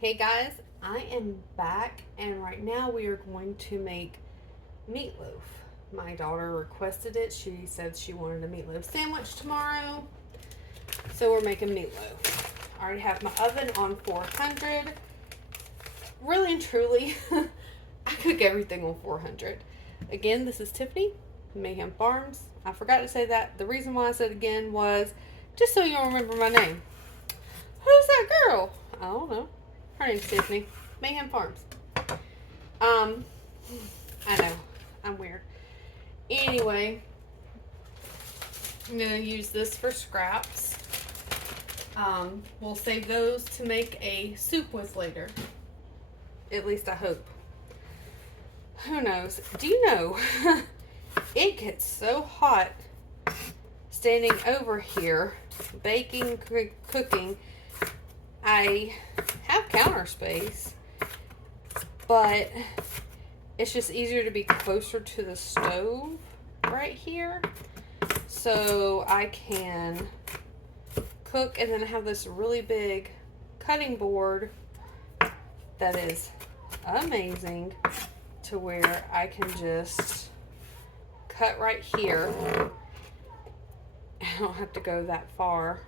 Hey guys, I am back, and right now we are going to make meatloaf. My daughter requested it. She said she wanted a meatloaf sandwich tomorrow, so we're making meatloaf. I already have my oven on 400. Really and truly, I cook everything on 400. Again, this is Tiffany, Mayhem Farms. I forgot to say that. The reason why I said again was just so you'll remember my name. Who's that girl? I don't know. Her name's Tiffany. Mayhem Farms. Um, I know. I'm weird. Anyway, I'm going to use this for scraps. We'll save those to make a soup with later. At least I hope. Who knows? Do you know, it gets so hot standing over here, baking, cooking. I have counter space, but it's just easier to be closer to the stove right here, so I can cook. And then I have this really big cutting board that is amazing, to where I can just cut right here. I don't have to go that far.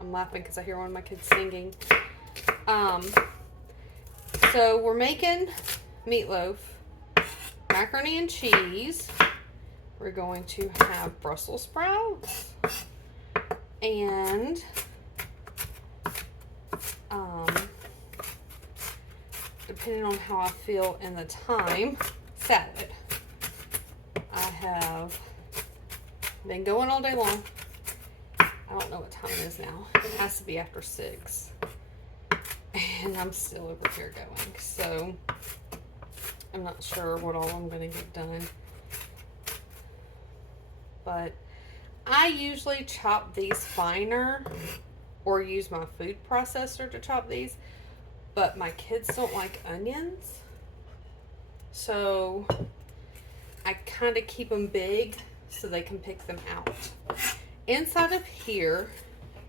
I'm laughing because I hear one of my kids singing. So we're making meatloaf, macaroni and cheese. We're going to have Brussels sprouts, and depending on how I feel in the time, salad. I have been going all day long. I don't know what time it is now. It has to be after 6. And I'm still over here going. So, I'm not sure what all I'm going to get done. But, I usually chop these finer, or use my food processor to chop these. But my kids don't like onions. So, I kind of keep them big so they can pick them out. Inside of here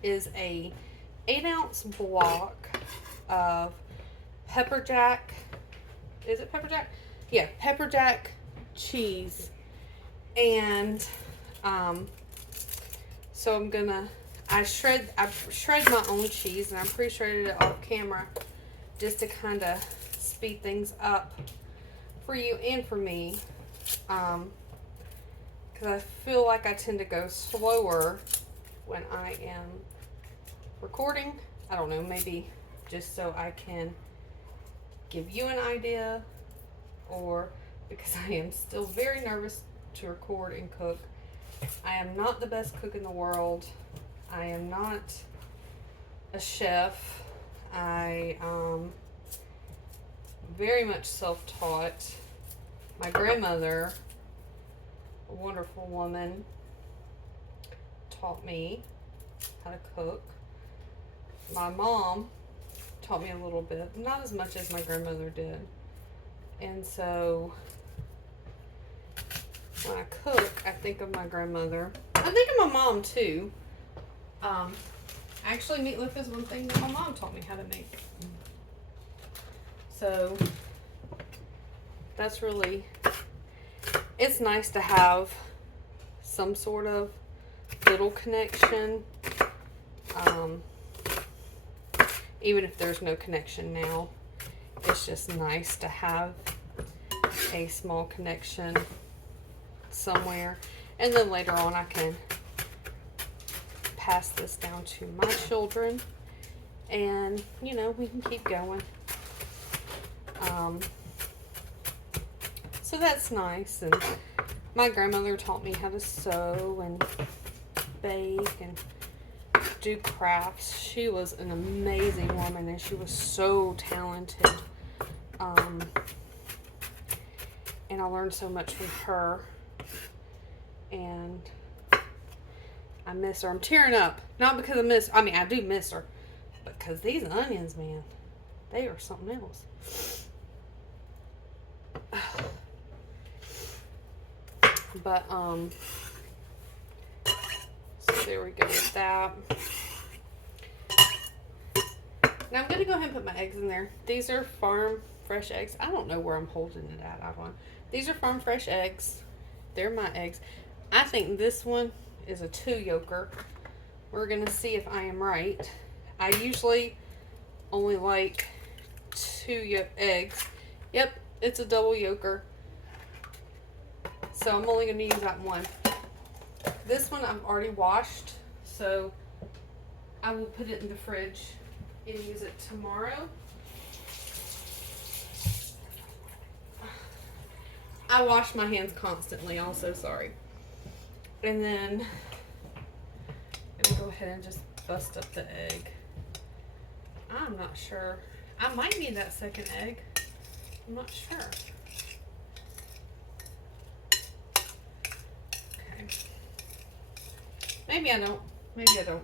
is a 8-ounce block of pepper jack. Is it pepper jack? Yeah, pepper jack cheese. And so I'm gonna I shred my own cheese, and I'm pre-shredded it off camera just to kind of speed things up for you and for me. Because I feel like I tend to go slower when I am recording. I don't know, maybe just so I can give you an idea, or because I am still very nervous to record and cook. I am not the best cook in the world. I am not a chef. I very much self-taught. My grandmother, a wonderful woman, taught me how to cook. My mom taught me a little bit, not as much as my grandmother did. And so when I cook, I think of my grandmother. I think of my mom too. Actually, meatloaf is one thing that my mom taught me how to make. So that's really, it's nice to have some sort of little connection. Even if there's no connection now, it's just nice to have a small connection somewhere. And then later on I can pass this down to my children, and you know, we can keep going. So that's nice. And my grandmother taught me how to sew and bake and do crafts. She was an amazing woman, and she was so talented. And I learned so much from her, and I miss her. I'm tearing up, not because I do miss her, but because these onions, man, they are something else. But so there we go with that. Now I'm going to go ahead and put my eggs in there. These are farm fresh eggs. I don't know where I'm holding it at. I don't. These are farm fresh eggs. They're my eggs. I think this one is a 2 yolker. We're going to see if I am right. I usually only like 2 eggs. Yep, it's a double yolker. So I'm only going to use that one. This one I've already washed, so I will put it in the fridge and use it tomorrow. I wash my hands constantly also, sorry. And then I'm going to go ahead and just bust up the egg. I'm not sure. I might need that second egg. I'm not sure. Okay. Maybe I don't. Maybe I don't.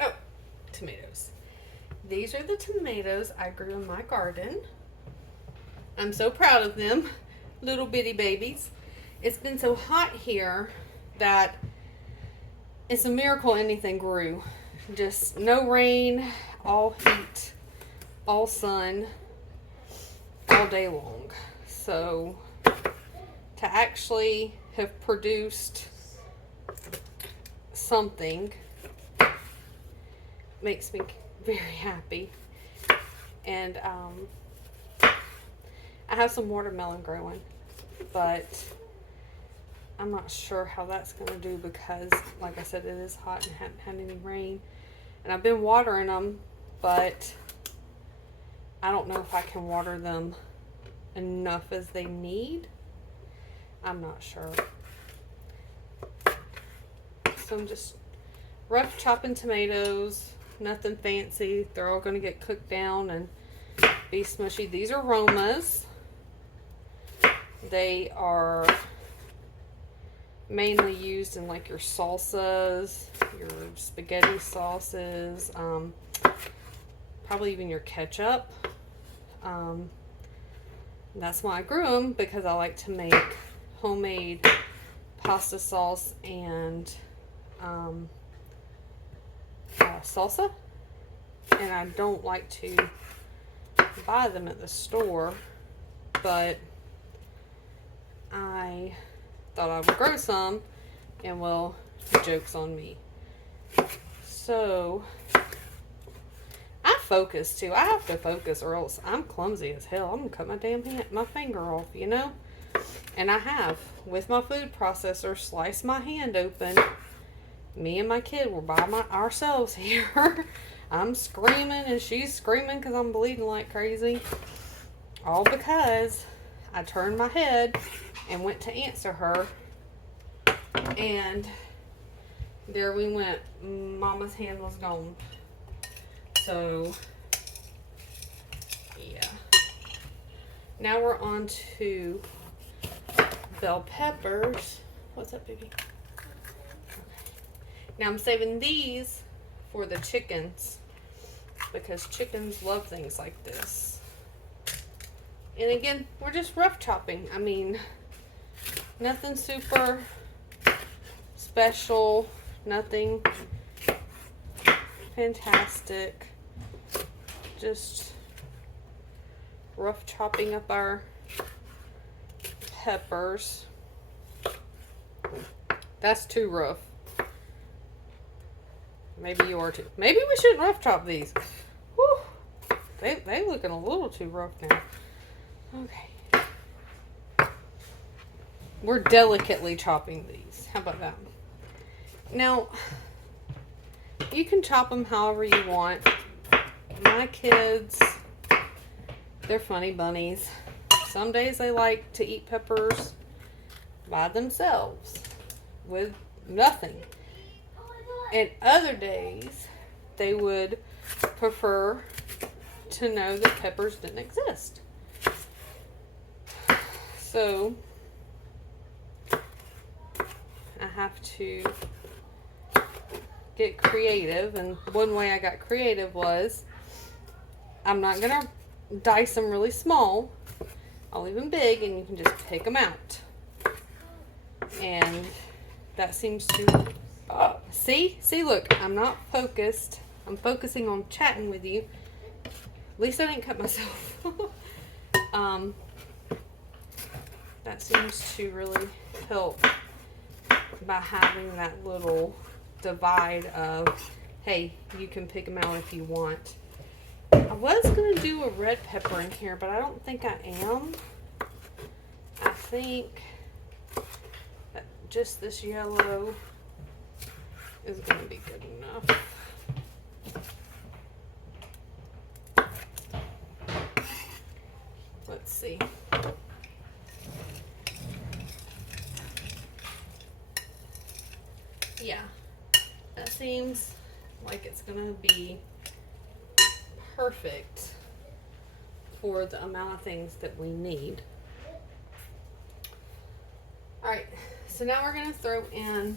Oh, tomatoes. These are the tomatoes I grew in my garden. I'm so proud of them. Little bitty babies. It's been so hot here that it's a miracle anything grew. Just no rain, all heat, all sun, all day long. So to actually have produced something makes me very happy. And I have some watermelon growing, but I'm not sure how that's going to do because, like I said, it is hot and haven't had any rain. And I've been watering them, but I don't know if I can water them enough as they need. I'm not sure. So I'm just rough chopping tomatoes, nothing fancy. They're all going to get cooked down and be smushy. These are Romas. They are mainly used in like your salsas, your spaghetti sauces, probably even your ketchup. That's why I grew them, because I like to make homemade pasta sauce and salsa, and I don't like to buy them at the store, but I thought I would grow some, and well, joke's on me. So I focus too. I have to focus or else I'm clumsy as hell. I'm gonna cut my damn my finger off, you know. And I have, with my food processor, sliced my hand open. Me and my kid were by ourselves here. I'm screaming and she's screaming because I'm bleeding like crazy. All because I turned my head and went to answer her, and there we went. Mama's hand was gone. So yeah. Now we're on to bell peppers. What's up, baby? Okay. Now I'm saving these for the chickens, because chickens love things like this. And again, we're just rough chopping. I mean, nothing super special, nothing fantastic. Just rough chopping up our peppers. That's too rough. Maybe you are too. Maybe we shouldn't rough chop these. Whew. They looking a little too rough now. Okay. We're delicately chopping these. How about that? Now, you can chop them however you want. My kids, they're funny bunnies. Some days they like to eat peppers by themselves with nothing. And other days, they would prefer to know that peppers didn't exist. So, I have to get creative. And one way I got creative was, I'm not going to dice them really small. I'll leave them big and you can just pick them out. And that seems to... see, look, I'm not focused. I'm focusing on chatting with you. At least I didn't cut myself. That seems to really help by having that little divide of, hey, you can pick them out if you want. I was going to do a red pepper in here, but I don't think I am. I think that just this yellow is going to be good enough. Let's see. Yeah, that seems like it's gonna be perfect for the amount of things that we need. All right, so now we're gonna throw in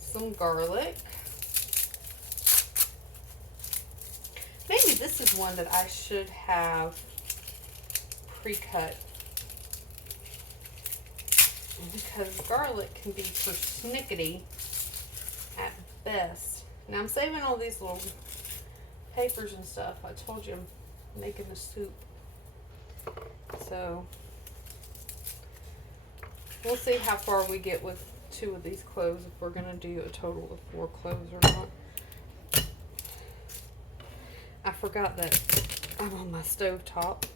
some garlic. Maybe this is one that I should have pre-cut, because garlic can be persnickety at best. Now I'm saving all these little papers and stuff. I told you I'm making a soup. So we'll see how far we get with 2 of these cloves, if we're going to do a total of 4 cloves or not. I forgot that I'm on my stove top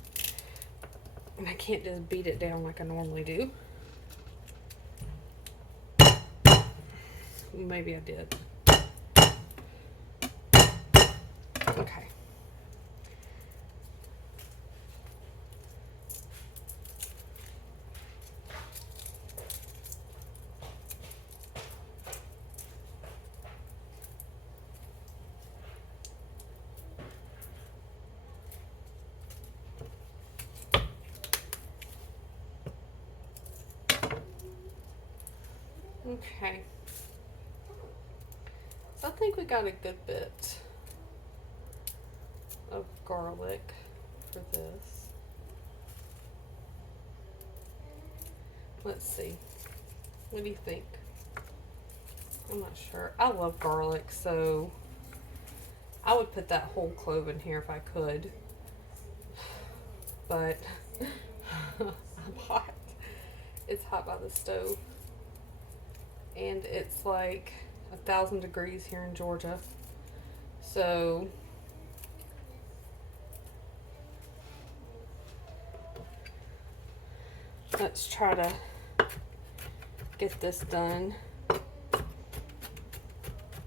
and I can't just beat it down like I normally do. Maybe I did. Okay. Okay. So I think we got a good bit of garlic for this. Let's see. What do you think? I'm not sure. I love garlic, so I would put that whole clove in here if I could. But I'm hot. It's hot by the stove. And it's like 1,000 degrees here in Georgia. So let's try to get this done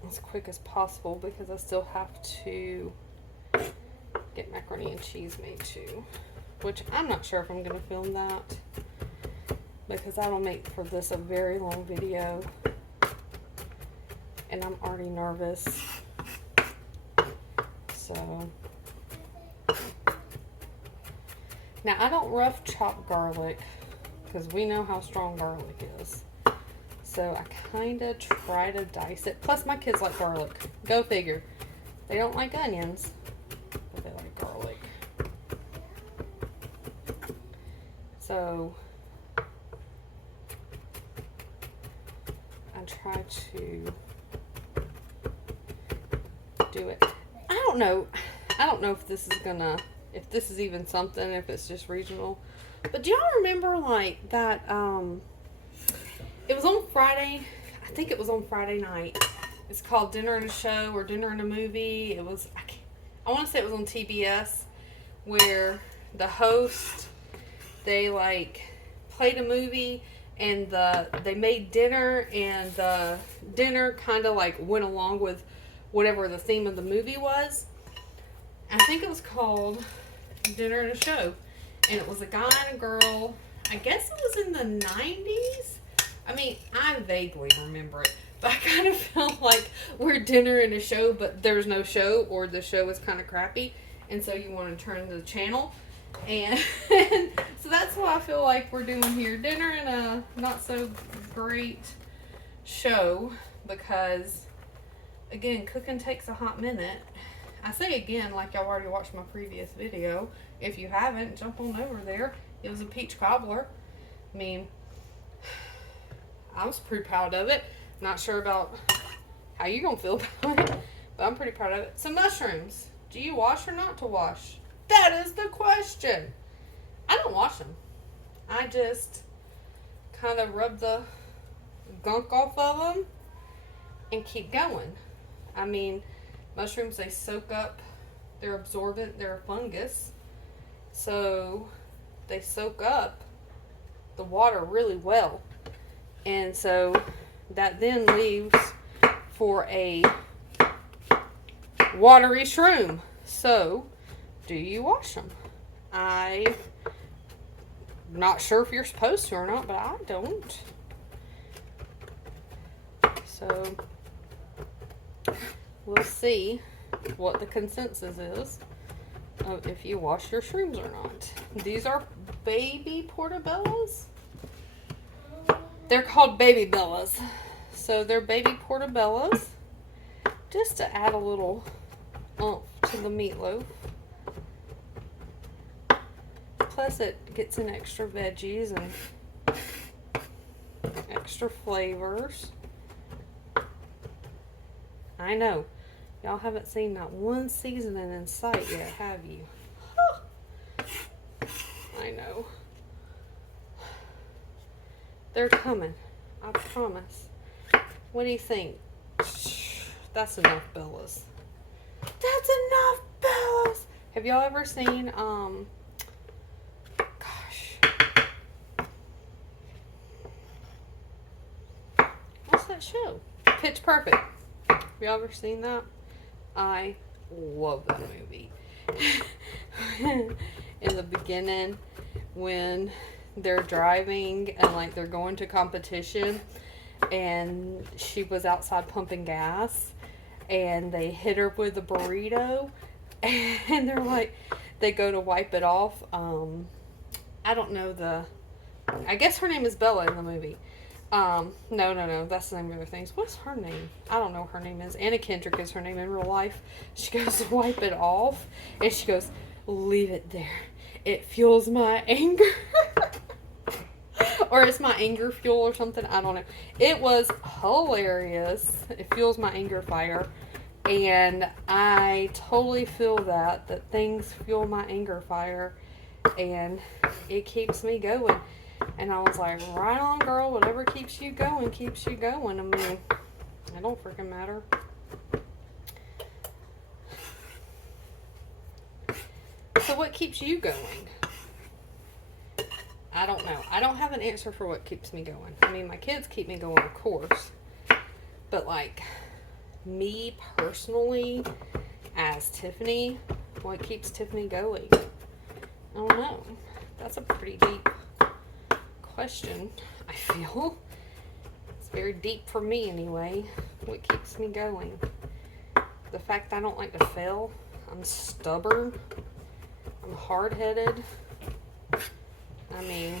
as quick as possible, because I still have to get macaroni and cheese made too, which I'm not sure if I'm going to film that, because I will make for this a very long video and I'm already nervous. So now I don't rough chop garlic because we know how strong garlic is. So I kind of try to dice it. Plus my kids like garlic. Go figure. They don't like onions, but they like garlic. So I try to do it. I don't know if this is gonna, if this is even something, if it's just regional. But do y'all remember like that, it was on Friday, I think it was on Friday night. It's called Dinner and a Show or Dinner and a Movie. It was, I want to say it was on TBS, where the host, they like played a movie and they made dinner, and the dinner kind of like went along with whatever the theme of the movie was. I think it was called Dinner and a Show. And it was a guy and a girl. I guess it was in the 90s. I mean, I vaguely remember it. But I kind of felt like we're Dinner and a Show, but there's no show, or the show is kind of crappy. And so you want to turn the channel. And so that's what I feel like we're doing here. Dinner and a not so great show. Because, again, cooking takes a hot minute. I say again, like y'all already watched my previous video. If you haven't, jump on over there. It was a peach cobbler. I mean, I was pretty proud of it. Not sure about how you're going to feel about it. But I'm pretty proud of it. So mushrooms, do you wash or not to wash? That is the question. I don't wash them. I just kind of rub the gunk off of them and keep going. I mean, mushrooms, they soak up, they're absorbent, they're a fungus. So they soak up the water really well. And so that then leaves for a watery shroom. So, do you wash them? I'm not sure if you're supposed to or not, but I don't. So, we'll see what the consensus is of if you wash your shrooms or not. These are baby portobellos. They're called baby bellas. So they're baby portobellos. Just to add a little oomph to the meatloaf. Plus it gets in extra veggies and extra flavors. I know. Y'all haven't seen not one seasoning in sight yet, have you? I know. They're coming. I promise. What do you think? That's enough bellas. That's enough bellas. Have y'all ever seen, what's that show? Pitch Perfect. Have y'all ever seen that? I love that movie. In the beginning, when they're driving and like they're going to competition, and she was outside pumping gas, and they hit her with a burrito, and they're like, they go to wipe it off. I don't know I guess her name is Bella in the movie. No, that's the name of her things. What's her name? I don't know what her name is. Anna Kendrick is her name in real life. She goes to wipe it off, and she goes, leave it there. It fuels my anger. Or it's my anger fuel or something. I don't know. It was hilarious. It fuels my anger fire. And I totally feel that things fuel my anger fire. And it keeps me going. And I was like, right on, girl. Whatever keeps you going, keeps you going. I mean, it don't freaking matter. So what keeps you going? I don't know. I don't have an answer for what keeps me going. I mean, my kids keep me going, of course. But, like, me personally, as Tiffany, what keeps Tiffany going? I don't know. That's a pretty deep question, I feel. It's very deep for me, anyway. What keeps me going? The fact that I don't like to fail. I'm stubborn. I'm hard-headed. I mean,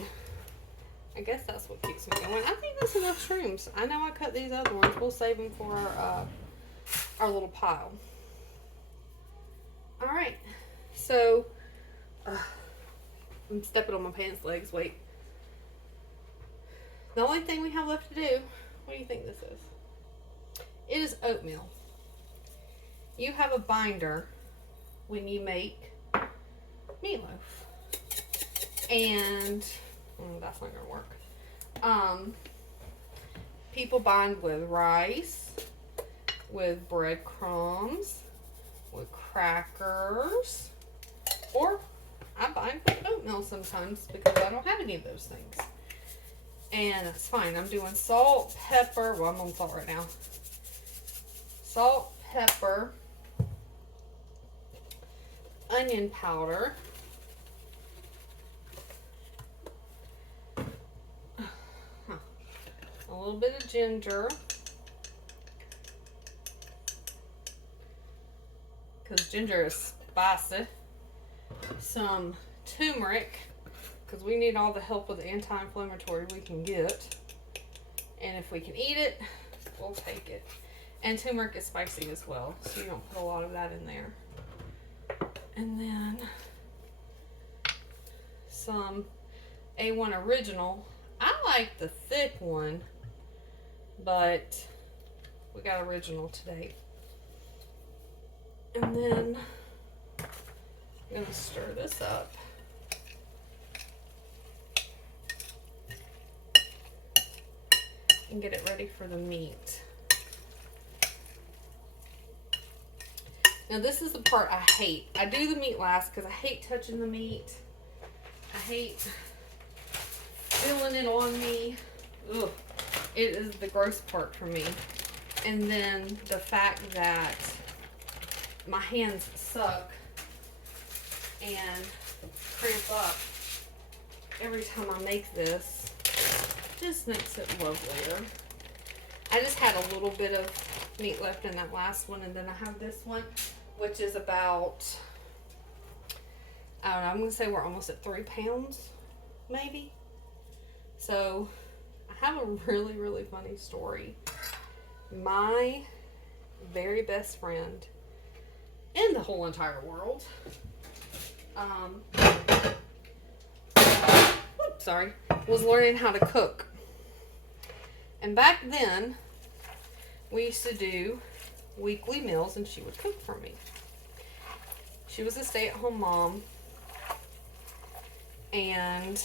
I guess that's what keeps me going. I think that's enough shrooms. I know I cut these other ones. We'll save them for our little pile. Alright. So, I'm stepping on my pants legs. Wait. The only thing we have left to do, what do you think this is? It is oatmeal. You have a binder when you make meatloaf. And that's not gonna work. People bind with rice, with breadcrumbs, with crackers, or I bind with oatmeal sometimes because I don't have any of those things. And that's fine. I'm doing salt, pepper. Well, I'm on salt right now. Salt, pepper, onion powder, a little bit of ginger, because ginger is spicy, some turmeric, because we need all the help with anti-inflammatory we can get, and if we can eat it, we'll take it. And turmeric is spicy as well, so you don't put a lot of that in there. And then some A1 original. I like the thick one, but we got original today. And then I'm going to stir this up. And get it ready for the meat. Now this is the part I hate. I do the meat last because I hate touching the meat. I hate feeling it on me. Ugh. It is the gross part for me. And then the fact that my hands suck and cramp up every time I make this just makes it lovelier. I just had a little bit of meat left in that last one, and then I have this one, which is about, I don't know, I'm going to say we're almost at 3 pounds, maybe. So, I have a really, really funny story. My very best friend in the whole entire world, was learning how to cook. And back then, we used to do weekly meals, and she would cook for me. She was a stay-at-home mom, and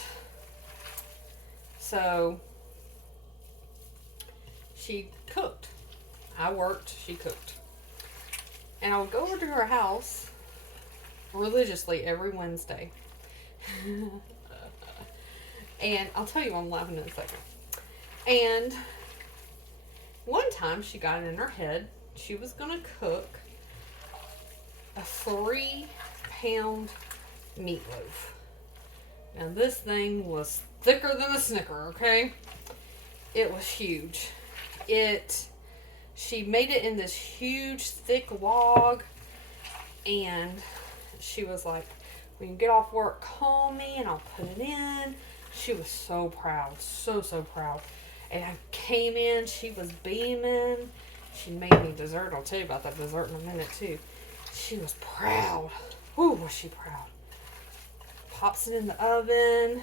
so she cooked. I worked, she cooked. And I would go over to her house religiously every Wednesday. And I'll tell you why I'm laughing in a second. And one time she got it in her head she was going to cook a 3-pound meatloaf. Now this thing was thicker than a Snicker, okay? It was huge. She made it in this huge thick log, and she was like, when you get off work, call me and I'll put it in. She was so proud, so proud. And I came in, she was beaming. She made me dessert. I'll tell you about that dessert in a minute too. She was proud. Ooh, was she proud. Pops it in the oven.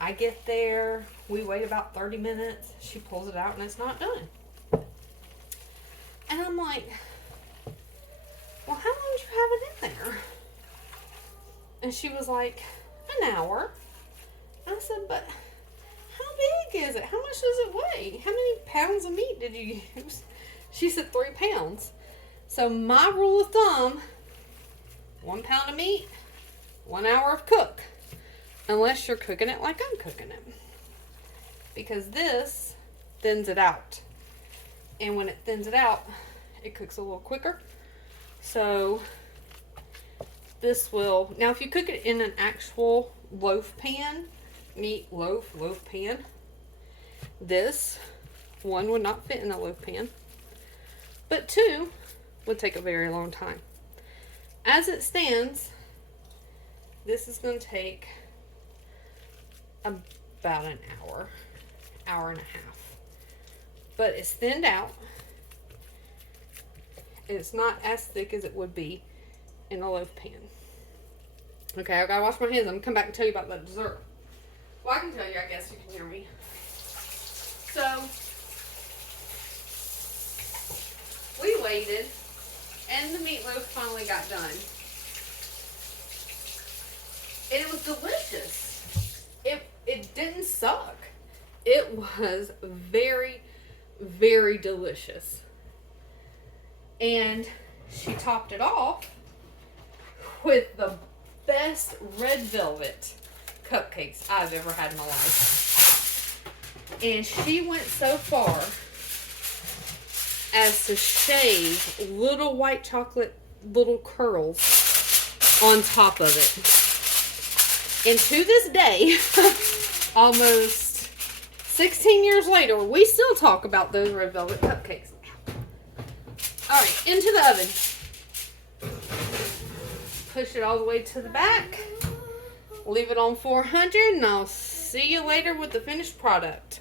I get there. We wait about 30 minutes. She pulls it out and it's not done. And I'm like, well, how long did you have it in there? And she was like, an hour. I said, but how big is it? How much does it weigh? How many pounds of meat did you use? She said 3 pounds. So my rule of thumb, 1 pound of meat, 1 hour of cook. Unless you're cooking it like I'm cooking it. Because this thins it out. And when it thins it out, it cooks a little quicker. So this will, now if you cook it in an actual loaf pan, loaf pan, this, 1, would not fit in a loaf pan. But 2, would take a very long time. As it stands, this is going to take about an hour and a half. But it's thinned out. And it's not as thick as it would be in a loaf pan. Okay, I gotta wash my hands. I'm gonna come back and tell you about that dessert. Well, I can tell you, I guess you can hear me. So, we waited, and the meatloaf finally got done. And it was delicious. It didn't suck. It was very, very delicious. And she topped it off with the best red velvet cupcakes I've ever had in my life. And she went so far as to shave little white chocolate little curls on top of it. And to this day, almost 16 years later, we still talk about those red velvet cupcakes. Alright, into the oven. Push it all the way to the back. Leave it on 400, and I'll see you later with the finished product.